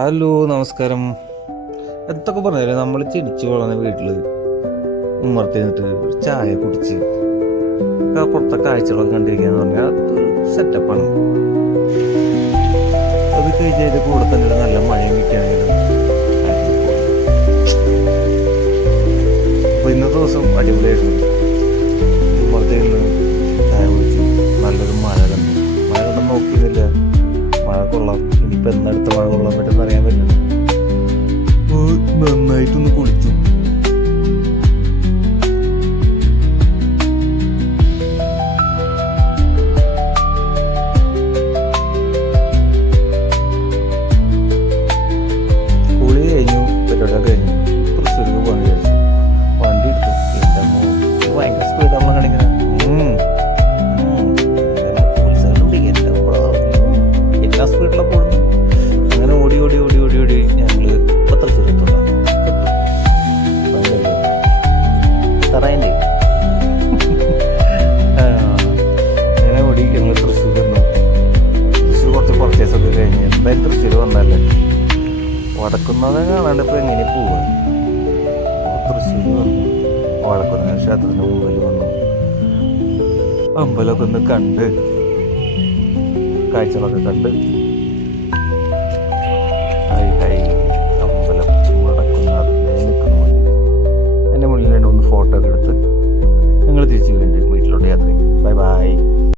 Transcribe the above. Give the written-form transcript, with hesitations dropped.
Hello, നമസ്കാരം. എന്തൊക്കെ പറഞ്ഞാലും നമ്മൾ ചിരിച്ചു വളർന്ന വീട്ടിൽ ഉമ്മർത്തിരുന്നിട്ട് ഒരു ചായ കുടിച്ച് പുറത്തെ കാഴ്ചകളൊക്കെ കണ്ടിരിക്കുക പറഞ്ഞാൽ അതൊരു സെറ്റപ്പാണ്. അത് കഴിഞ്ഞ് അതിൻ്റെ കൂടെ തന്നെ ഒരു നല്ല മഴയും കിട്ടുകയാണെങ്കിലും അപ്പോൾ ഇന്നത്തെ ദിവസം അടിപൊളിയായിരുന്നു. ഉമ്മർത്തിരുന്ന് ചായ കുടിച്ചു, നല്ലൊരു മഴ കണ്ടു. മഴ കണ്ടു നോക്കിയിരുന്നില്ല, മഴ കൊള്ളാം. ഇനിയിപ്പോൾ എന്നടുത്ത മഴ കൊള്ളാൻ പറ്റുമെന്ന് അറിയാൻ പറ്റില്ല. നന്നായിട്ടൊന്ന് കുളിച്ചു. കുളി കഴിഞ്ഞു, പരിപാടിയൊക്കെ കഴിഞ്ഞു. തൃശ്ശൂർക്ക് പോകാൻ വിചാരിച്ചു. വണ്ടി എടുത്തു. എൻ്റെ ഭയങ്കര സ്പീഡാണല്ലോ കണ്ടിങ്ങനെ. എല്ലാ സ്പീഡിലാണ് പോകുന്നത്. അങ്ങനെ ഓടി ഓടി ഓടി ഓടി ഓടി ഞങ്ങൾ ഇപ്പോൾ തൃശ്ശൂരെത്തുള്ള തറയല്ലേ അങ്ങനെ ഓടി ഞങ്ങൾ തൃശ്ശൂർ വന്നു. തൃശ്ശൂർ കുറച്ച് പർച്ചേസൊക്കെ കഴിഞ്ഞ് എന്തായാലും തൃശ്ശൂർ വന്നല്ലേ, വടക്കുന്നത് കാണാണ്ട് ഇപ്പോൾ എങ്ങനെ പോവുക. തൃശ്ശൂർ വന്നു, വടക്കുന്ന ക്ഷേത്രത്തിൻ്റെ മുമ്പിൽ വന്നു, അമ്പലമൊക്കെ ഒന്ന് കണ്ട് കാഴ്ചകളൊക്കെ കണ്ട്